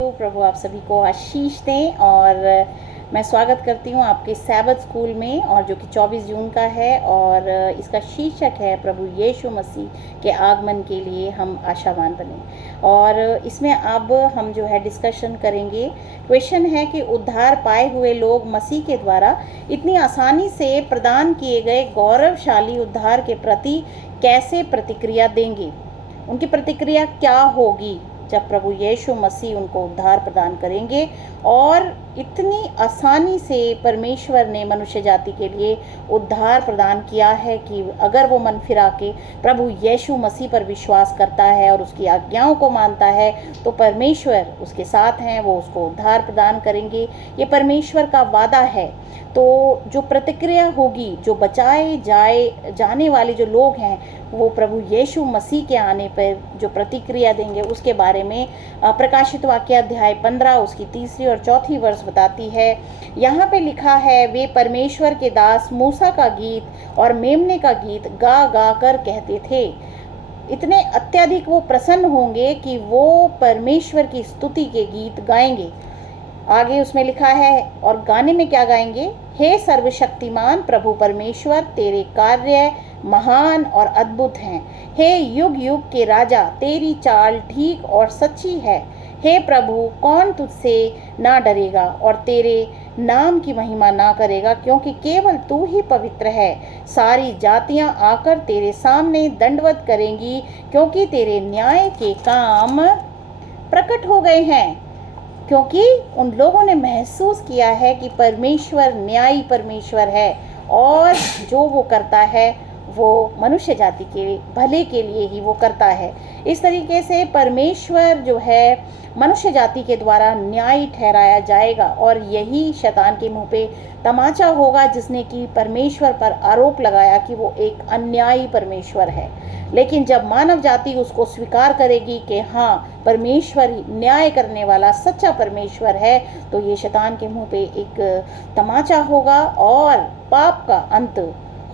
तो प्रभु आप सभी को आशीष दें और मैं स्वागत करती हूँ आपके सैबत स्कूल में, और जो कि 24 जून का है और इसका शीर्षक है प्रभु यीशु मसीह के आगमन के लिए हम आशावान बने। और इसमें अब हम जो है डिस्कशन करेंगे। क्वेश्चन है कि उद्धार पाए हुए लोग मसीह के द्वारा इतनी आसानी से प्रदान किए गए गौरवशाली उद्धार के प्रति कैसे प्रतिक्रिया देंगे। उनकी प्रतिक्रिया क्या होगी जब प्रभु यीशु मसीह उनको उद्धार प्रदान करेंगे। और इतनी आसानी से परमेश्वर ने मनुष्य जाति के लिए उद्धार प्रदान किया है कि अगर वो मन फिरा के प्रभु यीशु मसीह पर विश्वास करता है और उसकी आज्ञाओं को मानता है तो परमेश्वर उसके साथ हैं, वो उसको उद्धार प्रदान करेंगे। ये परमेश्वर का वादा है। तो जो प्रतिक्रिया होगी, जो बचाए जाने वाले जो लोग हैं, वो प्रभु यीशु मसीह के आने पर जो प्रतिक्रिया देंगे उसके बारे में प्रकाशित वाक्य अध्याय 15 उसकी 3 और 4 वर्ष बताती है। यहाँ पे लिखा है, वे परमेश्वर के दास मूसा का गीत और मेमने का गीत गा गा कर कहते थे। इतने अत्यधिक वो प्रसन्न होंगे कि वो परमेश्वर की स्तुति के गीत गाएंगे। आगे उसमें लिखा है, और गाने में क्या गाएंगे? हे सर्वशक्तिमान प्रभु परमेश्वर, तेरे कार्य महान और अद्भुत हैं। हे युग युग के राजा, तेरी चाल ठीक और सच्ची है। हे प्रभु, कौन तुझसे ना डरेगा और तेरे नाम की महिमा ना करेगा, क्योंकि केवल तू ही पवित्र है। सारी जातियां आकर तेरे सामने दंडवत करेंगी, क्योंकि तेरे न्याय के काम प्रकट हो गए हैं। क्योंकि उन लोगों ने महसूस किया है कि परमेश्वर न्यायी परमेश्वर है और जो वो करता है वो मनुष्य जाति के भले के लिए ही वो करता है। इस तरीके से परमेश्वर जो है मनुष्य जाति के द्वारा न्याय ठहराया जाएगा, और यही शैतान के मुंह पे तमाचा होगा जिसने कि परमेश्वर पर आरोप लगाया कि वो एक अन्यायी परमेश्वर है। लेकिन जब मानव जाति उसको स्वीकार करेगी कि हाँ, परमेश्वर न्याय करने वाला सच्चा परमेश्वर है, तो ये शैतान के मुंह पे एक तमाचा होगा और पाप का अंत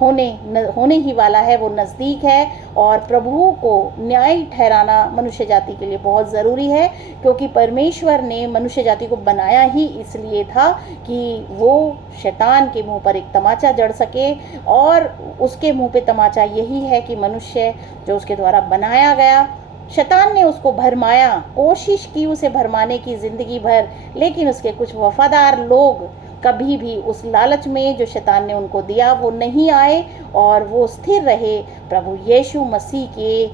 होने ही वाला है, वो नज़दीक है। और प्रभु को न्याय ठहराना मनुष्य जाति के लिए बहुत ज़रूरी है, क्योंकि परमेश्वर ने मनुष्य जाति को बनाया ही इसलिए था कि वो शैतान के मुंह पर एक तमाचा जड़ सके। और उसके मुंह पे तमाचा यही है कि मनुष्य जो उसके द्वारा बनाया गया, शैतान ने उसको भरमाया, कोशिश की उसे भरमाने की ज़िंदगी भर, लेकिन उसके कुछ वफादार लोग कभी भी उस लालच में जो शैतान ने उनको दिया वो नहीं आए, और वो स्थिर रहे प्रभु यीशु मसीह के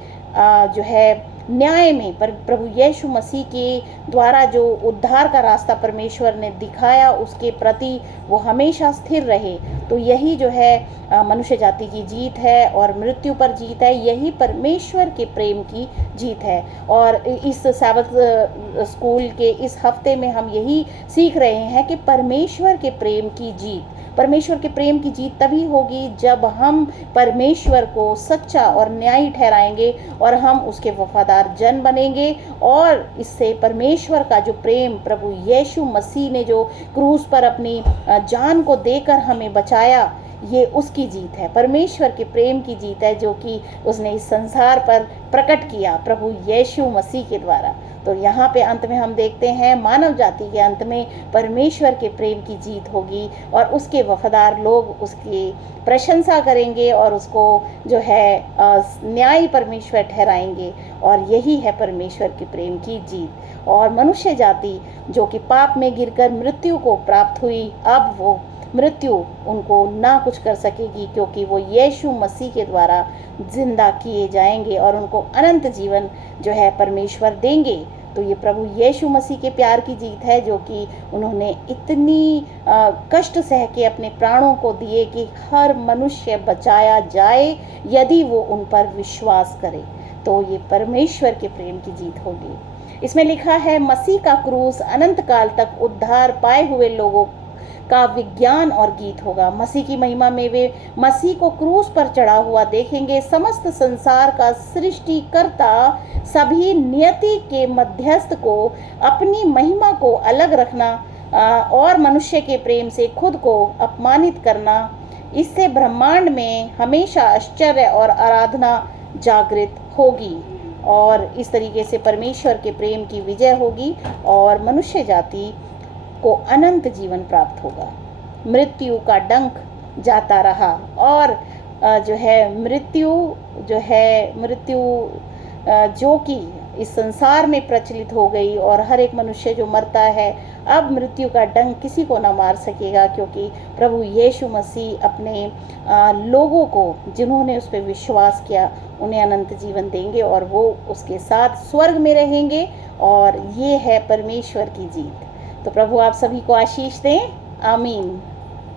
जो है न्याय में। पर प्रभु यीशु मसीह के द्वारा जो उद्धार का रास्ता परमेश्वर ने दिखाया उसके प्रति वो हमेशा स्थिर रहे। तो यही जो है मनुष्य जाति की जीत है और मृत्यु पर जीत है। यही परमेश्वर के प्रेम की जीत है। और इस सैबत स्कूल के इस हफ्ते में हम यही सीख रहे हैं कि परमेश्वर के प्रेम की जीत, परमेश्वर के प्रेम की जीत तभी होगी जब हम परमेश्वर को सच्चा और न्यायी ठहराएंगे और हम उसके वफादार जन बनेंगे। और इससे परमेश्वर का जो प्रेम, प्रभु यीशु मसीह ने जो क्रूस पर अपनी जान को देकर हमें बचाया, ये उसकी जीत है, परमेश्वर के प्रेम की जीत है, जो कि उसने इस संसार पर प्रकट किया प्रभु यीशु मसीह के द्वारा। तो यहाँ पे अंत में हम देखते हैं मानव जाति के अंत में परमेश्वर के प्रेम की जीत होगी और उसके वफादार लोग उसकी प्रशंसा करेंगे और उसको जो है न्यायी परमेश्वर ठहराएंगे। और यही है परमेश्वर के प्रेम की जीत। और मनुष्य जाति जो कि पाप में गिरकर मृत्यु को प्राप्त हुई, अब वो मृत्यु उनको ना कुछ कर सकेगी, क्योंकि वो यीशु मसीह के द्वारा जिंदा किए जाएंगे और उनको अनंत जीवन जो है परमेश्वर देंगे। तो ये प्रभु यीशु मसीह के प्यार की जीत है, जो कि उन्होंने इतनी कष्ट सह के अपने प्राणों को दिए कि हर मनुष्य बचाया जाए यदि वो उन पर विश्वास करे। तो ये परमेश्वर के प्रेम की जीत होगी। इसमें लिखा है, मसीह का क्रूस अनंत काल तक उद्धार पाए हुए लोगों का विज्ञान और गीत होगा। मसीह की महिमा में वे मसीह को क्रूस पर चढ़ा हुआ देखेंगे। समस्त संसार का सृष्टिकर्ता सभी नियति के मध्यस्थ को अपनी महिमा को अलग रखना और मनुष्य के प्रेम से खुद को अपमानित करना, इससे ब्रह्मांड में हमेशा आश्चर्य और आराधना जागृत होगी। और इस तरीके से परमेश्वर के प्रेम की विजय होगी और मनुष्य जाति को अनंत जीवन प्राप्त होगा। मृत्यु का डंक जाता रहा और जो है मृत्यु जो कि इस संसार में प्रचलित हो गई और हर एक मनुष्य जो मरता है, अब मृत्यु का डंक किसी को ना मार सकेगा, क्योंकि प्रभु यीशु मसीह अपने लोगों को जिन्होंने उस पर विश्वास किया उन्हें अनंत जीवन देंगे और वो उसके साथ स्वर्ग में रहेंगे। और ये है परमेश्वर की जीत। तो प्रभु आप सभी को आशीष दें। आमीन।